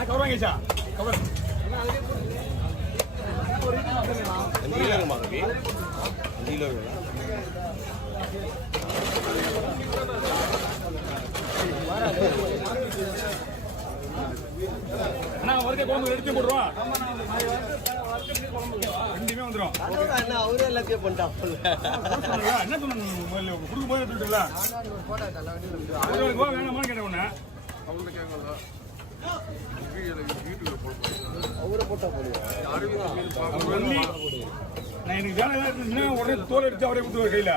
Cover வாங்கிச்சா cover அண்ணா ஒருக்கே குழம்பு எடுத்து போடுறோம் ரெண்டுமே வந்துடும் அவரே எல்லாத்தையும் பண்ணிட்டான் என்ன சொன்ன கொடுக்கும் போது எடுத்துட்டுல வேணாமா கேட்ட உடனே அவங்கள கேட்கல அவரை போட்டா போடுவோம் நான் எனக்கு வேலை ஏதாவது உடனே தோல் எடுத்து அவரே கொடுத்து கையில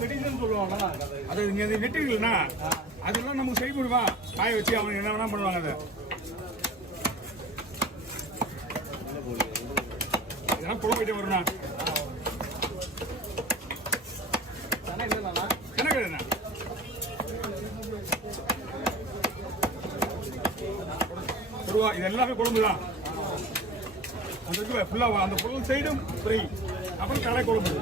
மெடிசன் சொல்லுவாங்க அது நீங்க அது நெட்டுங்களா அதெல்லாம் நமக்கு சரி பண்ணுவான் காய வச்சு அவங்க என்ன வேணா பண்ணுவாங்க அதை இதெல்லாம் குழம்பு போயிட்டே வரும்ண்ணா என்ன கிடையாதுண்ணா இது எல்லாமே குழம்பு தான் அந்த இருக்கு ஃபுல்லாக அந்த பொருள் சைடும் ஃப்ரை அப்புறம் கடை குழம்பு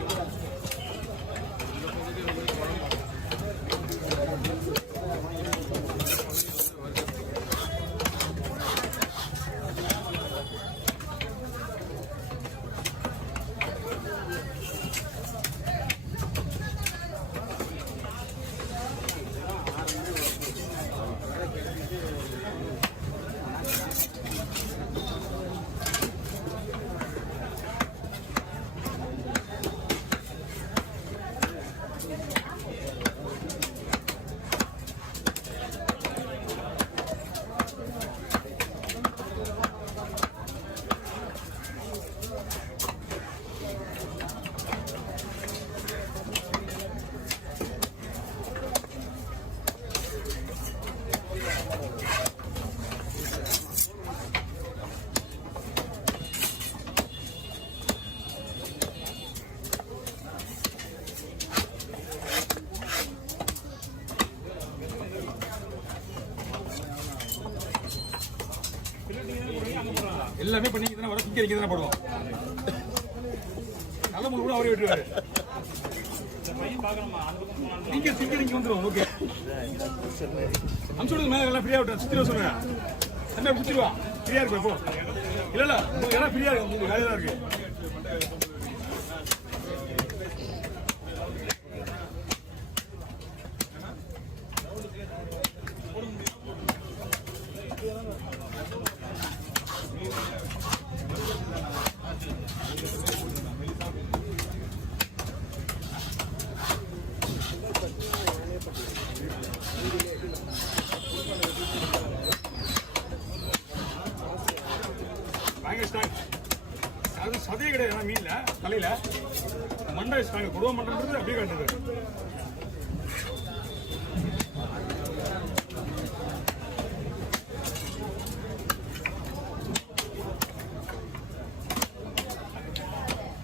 எல்லாமே பண்ணி வர சிக்கரிக்கு தானே போடுவோம் நல்ல முழு கூட அவரே விட்டுருவாரு நீங்க சிக்கரிக்கு வந்துடும் ஓகே அம்சோடு மேல எல்லாம் ஃப்ரீயா விட்டு சுத்திர சொல்லுங்க தம்பி சுத்திடுவா ஃப்ரீயா இருக்கு இப்போ இல்ல இல்ல எல்லாம் ஃப்ரீயா இருக்கு உங்களுக்கு வேலையா இருக்கு அது சதையே கிடையாது மீன்ல தலையில மண்டை வச்சுட்டாங்க கொடுவா மண்டன்றது அப்படியே காட்டுது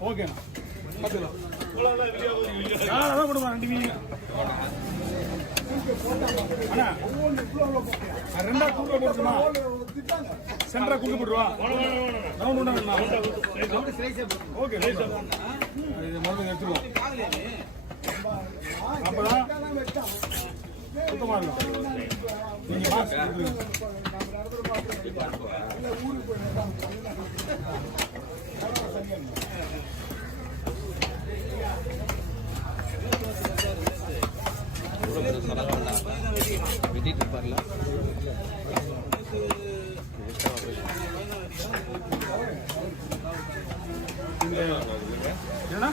ஓகேண்ணா பார்த்துக்கலாம் கொடுமா ரெண்டு மீன் அண்ணா ரெண்டா குறுக்க போட்டுமா சென்டரா குறுக்க போட்டுருவா ஓகே இது மருந்து எடுத்துருவோம் அப்பதான் சுத்தமா இருக்கும் நீங்க வெட்டிட்டு இருப்பார்ல என்னண்ணா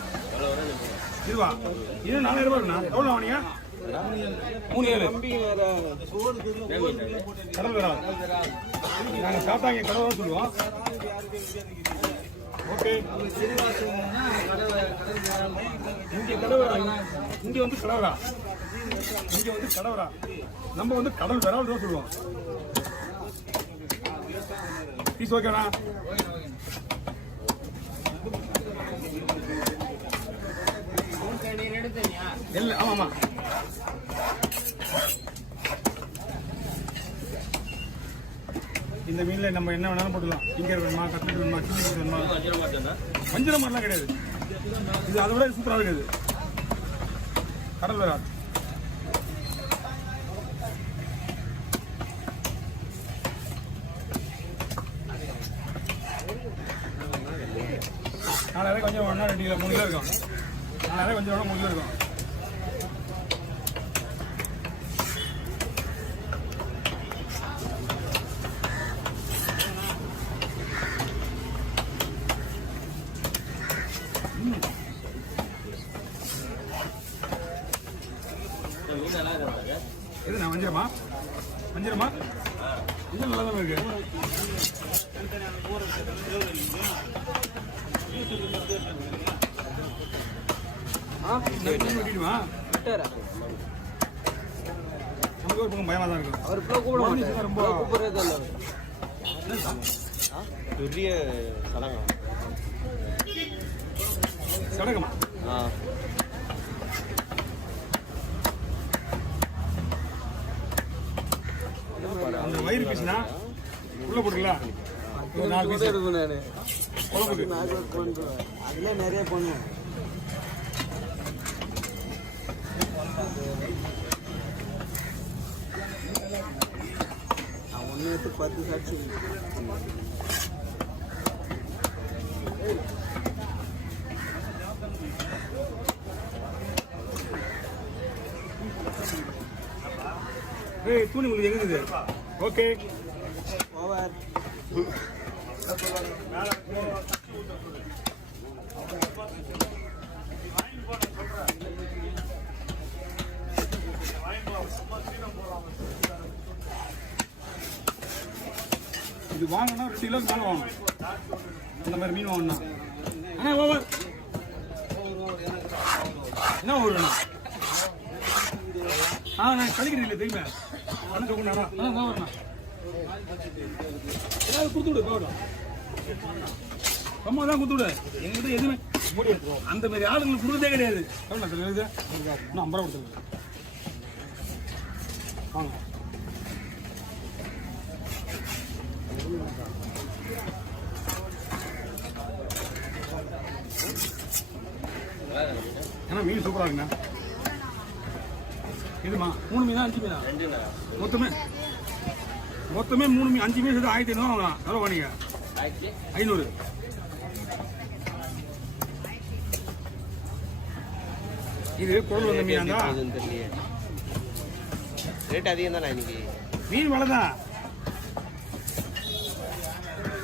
இதுவா இது 4000 ரூபாய்ண்ணா எவ்வளோ வாங்கினீங்க 37 கடல் வரா நாங்கள் சாப்பிட்டாங்க கடல் தான் சொல்லுவோம் ஓகே இங்கே கடவுரா இங்கே வந்து கடவுரா இங்கே வந்து கடவுரா நம்ம வந்து கடல் விரால் தான் சொல்லுவோம் பீஸ் ஓகேண்ணா இல்லை ஆமாம்மா இந்த மீன்ல நம்ம என்ன வேணாலும் போட்டுக்கலாம். இங்க வேணுமா, கத்திரிக்காய் வேணுமா, சில்லி வேணுமா, வஞ்சிர மாதிரிலாம் கிடையாது. இது அதை விட சூப்பராக இருக்குது. கடல் வேற நாலாயிரம் கொஞ்சம் ஒன்றா 2 கிலோ 3 கிலோ இருக்கும். 4,000 கொஞ்சம் ஒன்றா 3 கிலோ இருக்கும். எதுண்ணா வஞ்சிரமா? வஞ்சிரமா? இது நல்லா தான் இருக்கு. வெட்டிடுமா? நமக்கு ஒரு பக்கம் பயமா தான் இருக்கும். அவர் இப்போ கூப்பிட மாட்டார். ரொம்ப கூப்பிடுறது இல்லை. பெரிய சடங்கம். சடகமா? அந்த வயிறு பீஸ்னா உள்ள போட்டுக்கலாம். ஒரு 4 பீஸ் இருக்கும். நான் குழம்புக்கு அதுல நிறைய பண்ணுவேன். நான் 1 எடுத்து 10 சாட்சி. ஏய் தூணி உங்களுக்கு எங்குது? Okay over. இது வாங்கினா 2 கிலோ மேலே வாங்கணும். இந்த மாதிரி மீன் வாங்கணும். ஆனால் ஓவர் என்ன ஓவர் வேணும்? நான் கழிக்கிறேன் இல்லை தெரியுமே. ஒன்றும் சொல்லுங்கண்ணா. ஓவர்ண்ணா ஏதாவது கொடுத்து விடு. போகட்டும் அம்மா தான் கொடுத்து விடு. எங்கிட்ட எதுவுமே அந்த மாதிரி ஆளுங்களுக்கு கொடுத்ததே கிடையாது. எவ்வளோ சார் இது? இன்னும் 50 ரூபா கொடுத்துருங்க. வாங்க ஏன்னா மீன் சூப்பராக இருக்குண்ணா. இதுமா 3 மீனா 5 மீனா? மொத்தமே 3 மீன் 5 மீன் சேர்த்து 1500 வாங்கலாம். எவ்வளோ வாங்க? 500. இது பொருள் வந்த மீனா தான். ரேட் அதிகம் தானே இன்னைக்கு? மீன் விலை தான்.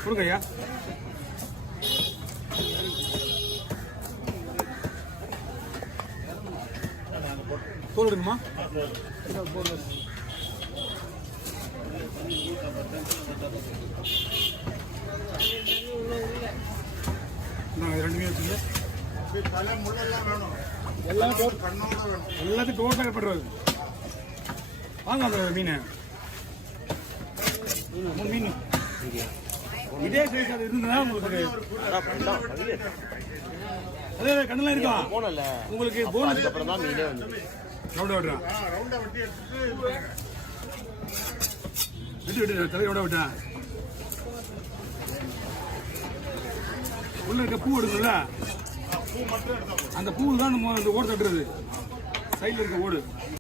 கொடுங்க ஐயா. தோல் எடுக்குமா? நாங்கள் 2 மீன் வச்சுங்க. எல்லாத்தையும் டோட்டலாக கட்டுறது. வாங்க அந்த மீன் 3 மீன் இதே சைஸ் அது இருந்தா உங்களுக்கு அதே கண்ணெல்லாம் இருக்கா? போனல உங்களுக்கு போனஸ் அப்புறம் தான் மீனே வந்து ரவுண்டா விட்டு தலையோட விட்டா உள்ள இருக்க பூ எடுக்கணும்ல. அந்த பூ தான் இந்த ஓடு தட்டுறது. சைடில் இருக்க ஓடு